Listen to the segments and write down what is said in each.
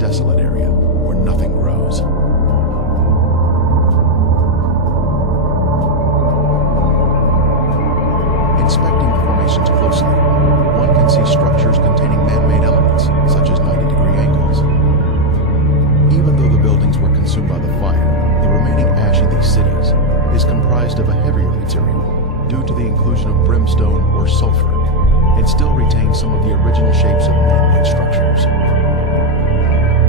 desolate area where nothing grows. Inspecting the formations closely, one can see structures containing man-made elements, such as 90-degree angles. Even though the buildings were consumed by the fire, the remaining ash in these cities is comprised of a heavier material due to the inclusion of brimstone or sulfur, and still retains some of the original shapes of man-made structures.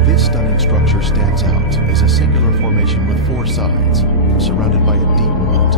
This stunning structure stands out as a singular formation with 4 sides, surrounded by a deep moat.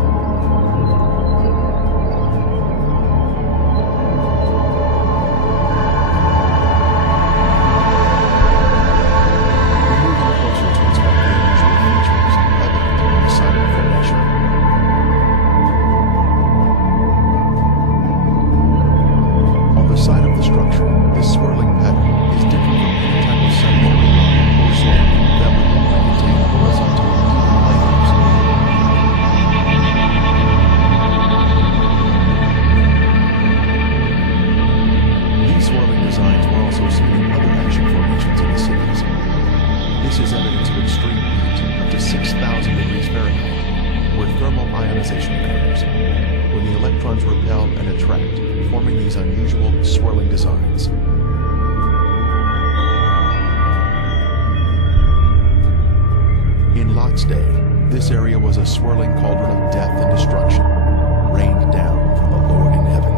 This area was a swirling cauldron of death and destruction, rained down from the Lord in heaven.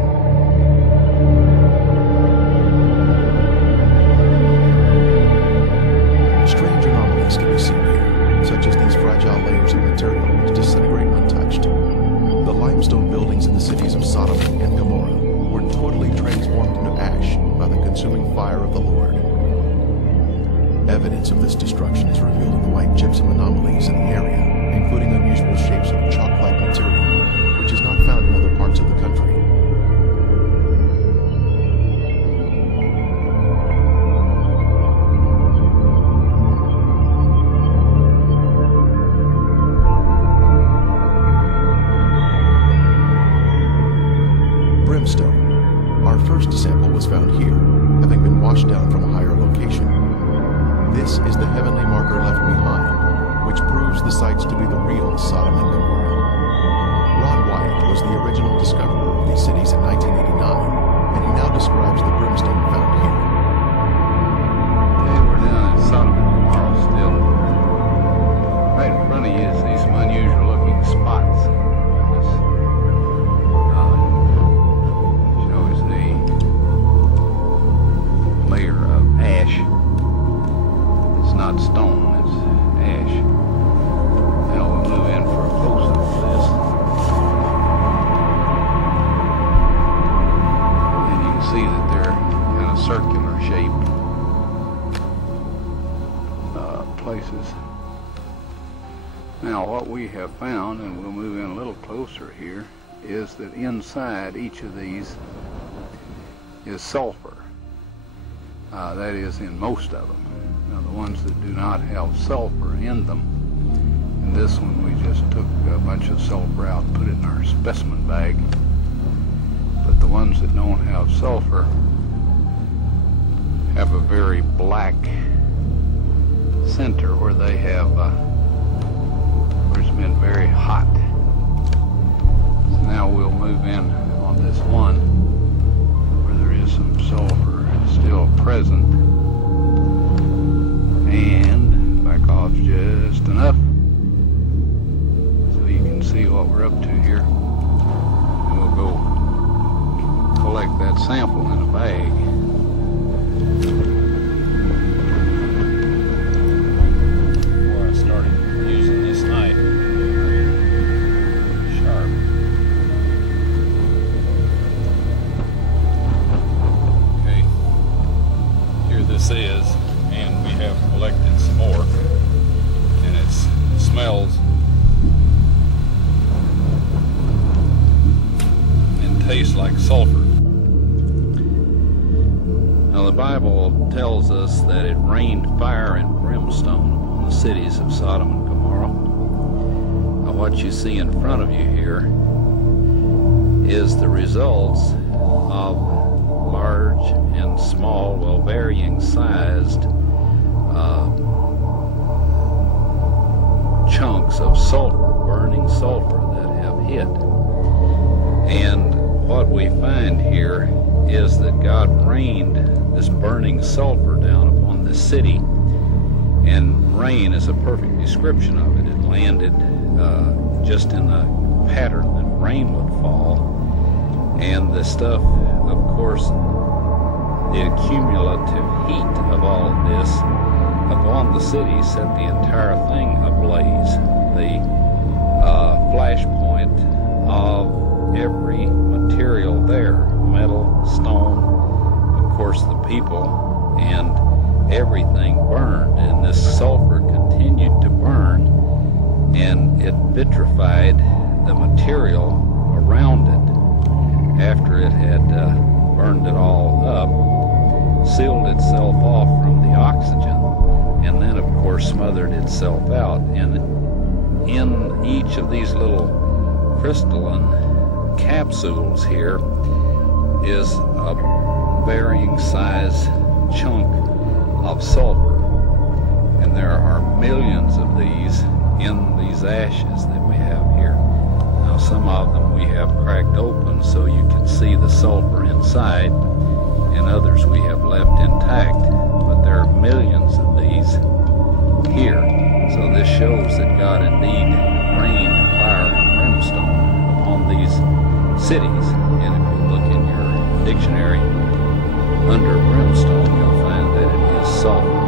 Strange anomalies can be seen here, such as these fragile layers of material which disintegrate untouched. The limestone buildings in the cities of Sodom and Gomorrah were totally transformed into ash by the consuming fire of the Lord. Evidence of this destruction is revealed in the white gypsum anomalies in the area, including unusual shapes of chalk-like material, which is not found in other parts of the country. Brimstone. Our first sample was found here, having been washed down from a higher location. This is the heavenly marker left behind, which proves the sites to be the real Sodom and Gomorrah. Ron Wyatt was the original discoverer of these cities in 1989, and he now describes the brimstone found here. Okay, we're down in Sodom and Gomorrah still. Right in front of you see some unusual looking spots. This shows the layer of ash. It's not stone, it's ash. Now we'll move in for a close-up of this. And you can see that they're kind of circular shaped places. Now what we have found, and we'll move in a little closer here, is that inside each of these is sulfur. That is in most of them. Now the ones that do not have sulfur in them, in this one we just took a bunch of sulfur out and put it in our specimen bag. But the ones that don't have sulfur have a very black center where they have, where it's been very hot. So now we'll move in on this one where there is some sulfur still present. And back off just enough so you can see what we're up to here. And we'll go collect that sample in a bag. Before I started using this knife, very sharp. Okay, here this is. And we have collected some more, and it smells and tastes like sulfur. Now the Bible tells us that it rained fire and brimstone on the cities of Sodom and Gomorrah. Now what you see in front of you here is the results of large and small, well, varying sized burning sulfur down upon the city, and rain is a perfect description of it. It landed just in the pattern that rain would fall, and the stuff, of course, the accumulative heat of all of this upon the city set the entire thing ablaze. The flashpoint of every material there, metal, stone, of course the people, and everything burned, and this sulfur continued to burn, and it vitrified the material around it after it had burned it all up, sealed itself off from the oxygen, and then of course smothered itself out. And in each of these little crystalline capsules here is a varying size chunk of sulfur, and there are millions of these in these ashes that we have here. Now some of them we have cracked open so you can see the sulfur inside, and others we have left intact, but there are millions of these here. So this shows that God indeed rained fire and brimstone upon these cities. And if you look in your dictionary under brimstone, you'll find that it is sulfur.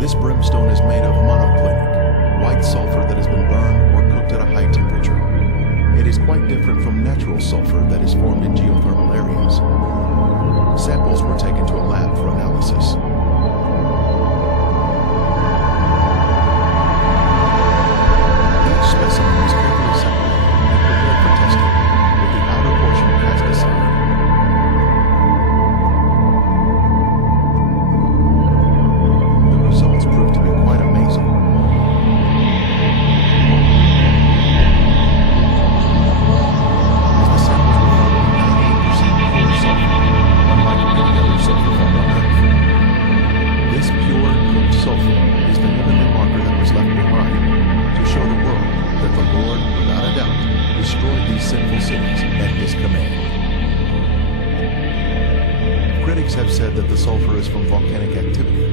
This brimstone is made of monoclinic, white sulfur that has been burned or cooked at a high temperature. It is quite different from natural sulfur that is formed in geothermal areas. Samples were taken to a lab for analysis. Each specimen was carefully separated and prepared for testing, with the outer portion cast aside. Results proved to be quite amazing. As the samples were found to be 98% pure sulfur, unlike any other sulfur found on Earth. This pure, cooked sulfur is the heavenly marker that was left behind to show the world that the Lord, without a doubt, destroyed these sinful cities at His command. Critics have said that the sulfur is from volcanic activity,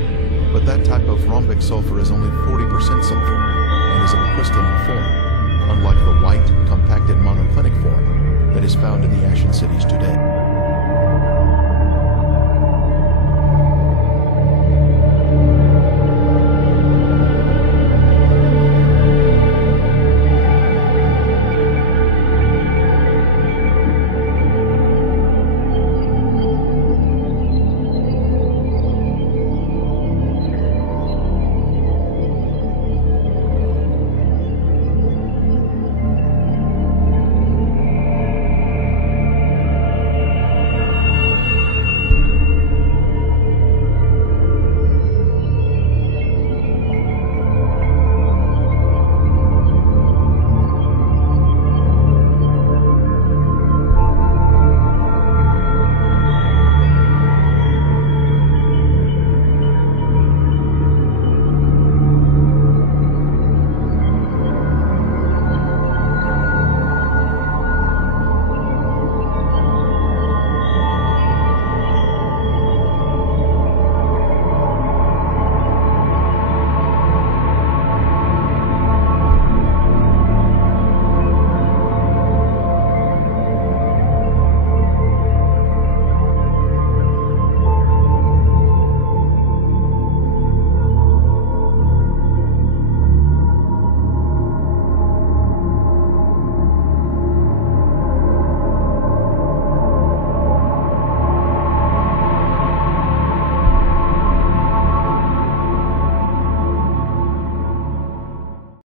but that type of rhombic sulfur is only 40% sulfur and is of a crystalline form, unlike the white, compacted monoclinic form that is found in the ashen cities today.